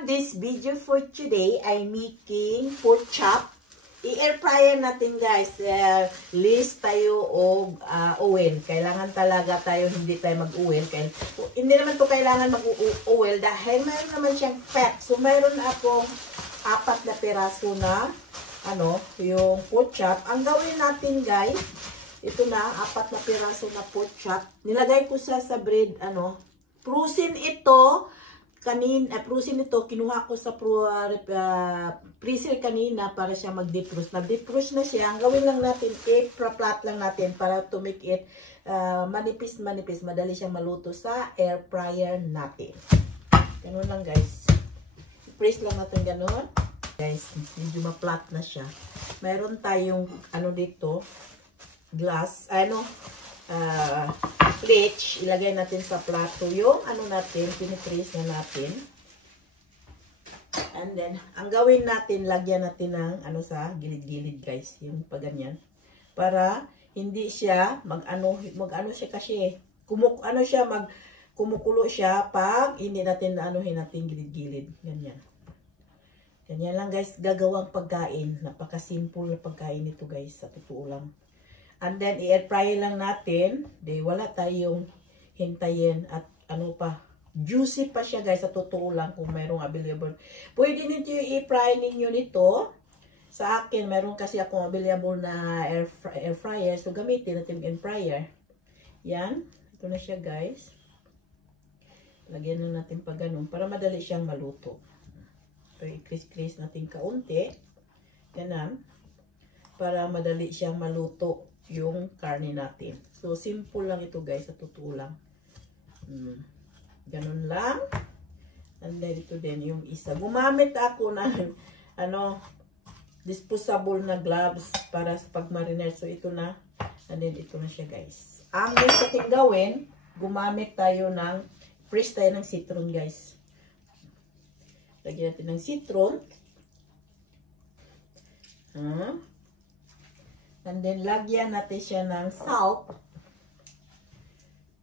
have this video for today. I'm making pork chop. I-air fryer natin guys. List tayo o oil. Kailangan talaga tayo, hindi tayo mag-oil. Hindi naman to kailangan mag-oil dahil mayroon naman siyang fat. So mayroon akong 4 na piraso na yung pork chop. Ang gawin natin guys, ito na 4 na piraso na pork chop. Nilagay ko sa bread frozen ito. Frozen ito, kinuha ko sa freezer kanina para siya mag-defrost. Nag-defrost na siya. Ang gawin lang natin, i-flat lang natin para to make it manipis-manipis. Madali siyang maluto sa air fryer natin. Ganun lang guys. I-press lang natin ganun. Guys, medyo ma-flat na siya. Mayroon tayong dito, glass, plate, ilagay natin sa plato yung natin, pinipress na natin. And then, ang gawin natin, lagyan natin ng sa gilid-gilid guys, yung paganyan. Para hindi siya siya kasi kumukulo siya pag hindi natin natin gilid-gilid. Ganyan. Ganyan lang guys, gagawang pagkain. Napaka-simple na pagkain ito guys, sa totoo lang. And then, i-air fry lang natin. Wala tayong hintayin at juicy pa siya guys, sa totoo lang kung mayroong available. Pwede nito i-fry ninyo nito. Sa akin, mayroon kasi akong available na air fryer. So, gamitin natin yung air fryer. Yan. Ito na siya guys. Lagyan na natin pa ganun para madali siyang maluto. So, i-crease natin kaunti. Ganun. Para madali siyang maluto yung karne natin. So, simple lang ito guys, sa totoo lang. Ganun lang. And then, ito din yung isa. Gumamit ako ng, disposable na gloves para sa pag-marinate. So, ito na. And then, ito na siya guys. Ang next natin gawin, gumamit tayo ng, press tayo ng citron guys. Lagyan natin ng citron. And then, lagyan natin siya ng salt.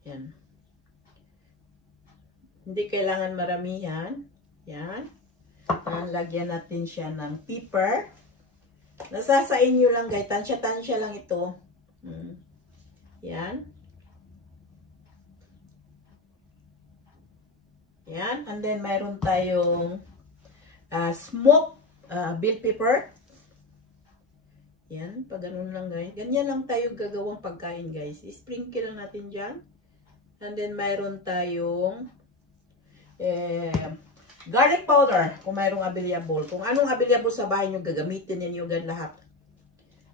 Yan. Hindi kailangan maramihan. Yan. And lagyan natin siya ng pepper. Nasa sa inyo lang guys. Tansya-tansya lang ito. Yan. Yan. And then, mayroon tayong smoked bell pepper. Yan, pag ganun lang guys. Ganyan lang tayo gagawang pagkain guys. I-sprinkle lang natin dyan. And then mayroon tayong garlic powder kung mayroong available. Kung anong available sa bahay nyo, gagamitin ninyo gan lahat.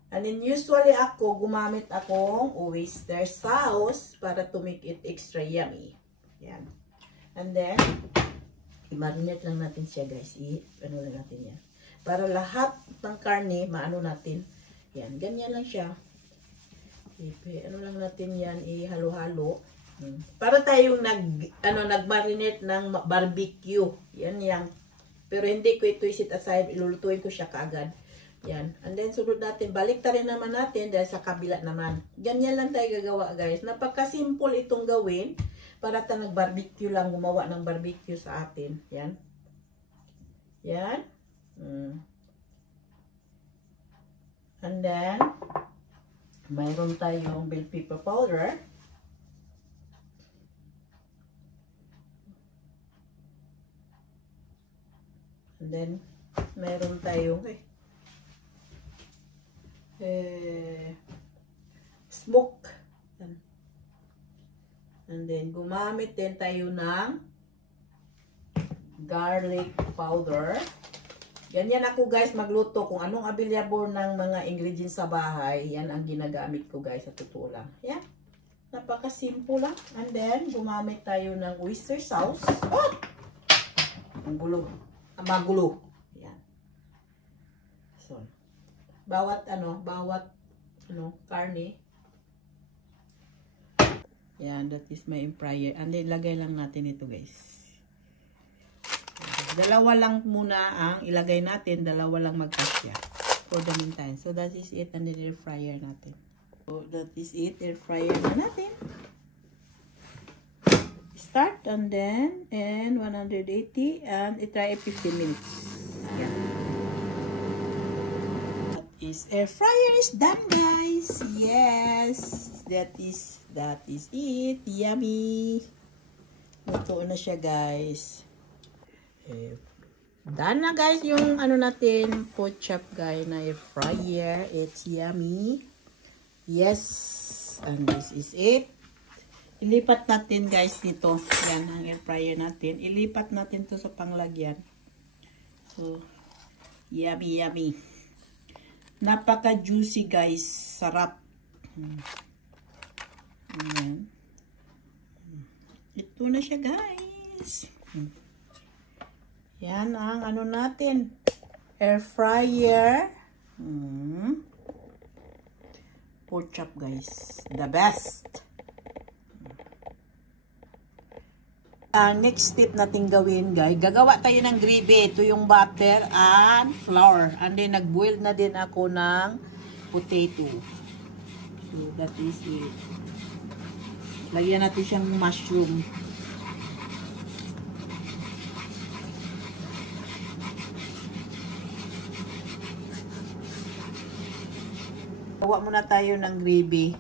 And then usually gumamit akong oyster sauce para to make it extra yummy. Yan. And then, i-marinate lang natin siya guys. Lang natin yan. Para lahat ng karne, natin. Yan, ganyan lang siya. Lang natin yan, ihalo-halo. Para tayong nag-marinate ng barbecue. Yan. Pero hindi ko ito i-set aside, ilulutuin ko siya kaagad. Yan. And then, sunod natin, balik rin naman natin dahil sa kabila naman. Ganyan lang tayo gagawa, guys. Napaka-simple itong gawin para tayo nag-barbecue lang, gumawa ng barbecue sa atin. Yan. Yan. And then, mayroon tayong bell pepper powder. And then, mayroon tayong smoke. And then, gumamit din tayo ng garlic powder. Ganyan ako guys magluto. Kung anong available ng mga ingredients sa bahay, yan ang ginagamit ko guys, sa totoo lang. Yan. Napaka-simple lang. And then, gumamit tayo ng oyster sauce. Oh! Ang gulo. Magulo. Yan. So, bawat karne. Yan, that is my fryer. And then, lagay lang natin ito guys. Dalawa lang muna ang ilagay natin. Dalawa lang magkasya. For the meantime. So, that is it. And then, air fryer natin. So, that is it. Air fryer na natin. start and then 180 and try 15 minutes. Yeah. That is air fryer is done, guys. Yes, that is it. Yummy. Luto na siya, guys. Done na, guys, yung ano natin, pork chop, guys, na air fryer. It's yummy. Yes, and this is it. Ilipat natin, guys, dito. Yan, ang air fryer natin. Ilipat natin to sa panglagyan. So, yummy, yummy. Napaka-juicy, guys. Sarap. Ayan. Ito na siya, guys. Yan ang ano natin. Air fryer. Pork chop, guys. The best. Ang next step natin gawin, guys, gagawa tayo ng gravy. Ito yung butter and flour. And then, nag-boil na din ako ng potato. So, that is it. Lagyan natin siyang mushroom. Gawa muna tayo ng gravy.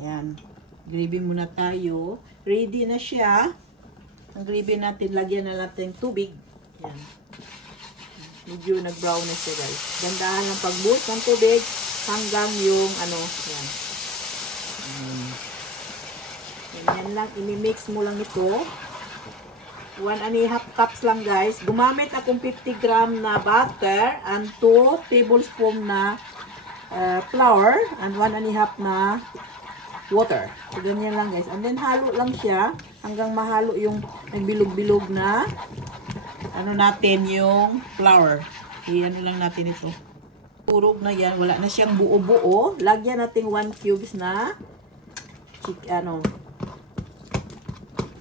Ayan. Gravy muna tayo. Ready na siya. Ang gravy natin, lagyan na natin tubig. Ayan. Medyo nag-brown na siya, guys. Gandahan ng pagbuhos ng tubig hanggang yung ano. Ayan. Yan lang. Imi-mix mo lang ito. 1.5 cups lang, guys. Gumamit akong 50 gram na butter and 2 tablespoon na flour and 1.5 na water. So, ganyan lang, guys. And then, halo lang siya hanggang mahalo yung nagbilog-bilog na ano natin yung flour. Ano lang natin ito. Turog na yan. Wala na siyang buo-buo. Lagyan natin 1 cubes na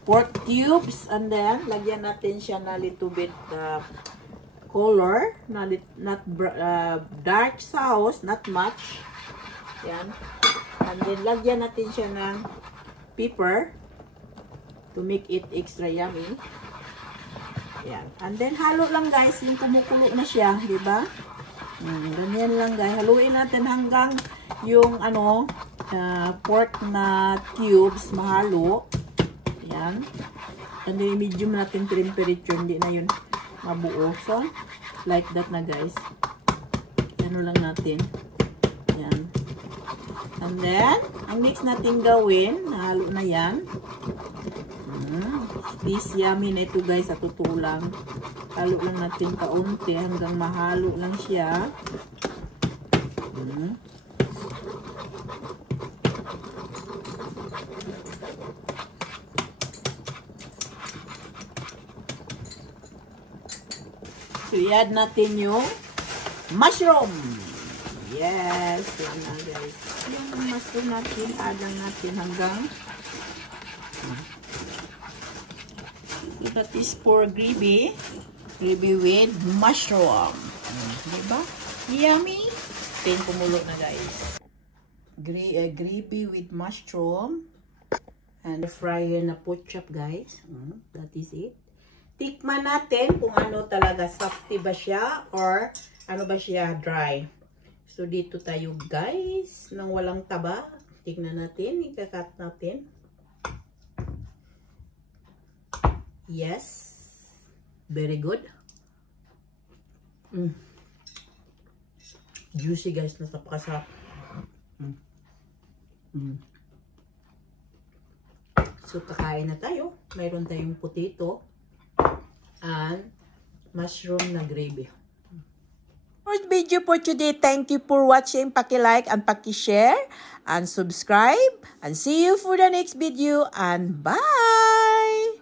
pork cubes. And then, lagyan natin siya na little bit color, not dark sauce, not much. Yan. And then, lagyan natin siya ng pepper to make it extra yummy. Yan. And then, halo lang, guys, yung kumukulo na siya, diba? Ganyan lang, guys. Haluin natin hanggang yung pork na cubes mahalo. Yan. And then, medium natin temperature, hindi na yun mabuo. So, like that na, guys. Ano lang natin. Yan. And then, ang next natin gawin, nahalo na yan. This yummy na ito, guys, sa totoo lang. Halo lang natin kaunti hanggang mahalo lang siya. So, i-add natin yung mushroom. Yes. Yan na, guys. Yung mushroom natin, add lang natin hanggang so, that is for gravy. Gravy with mushroom. Diba? Yummy. Then, kumulo na, guys. Gravy with mushroom. And fryer na pork chop, guys. That is it. Tikman natin kung ano talaga, softy ba siya or ano ba siya, dry. So, dito tayo, guys, nang walang taba. Tignan natin, ikakat natin. Yes. Very good. Juicy, guys, napakasarap. So, kakain na tayo. Mayroon tayong potato and mushroom na gravy. First video for today. Thank you for watching. Paki-like and paki-share and subscribe. And see you for the next video. And bye!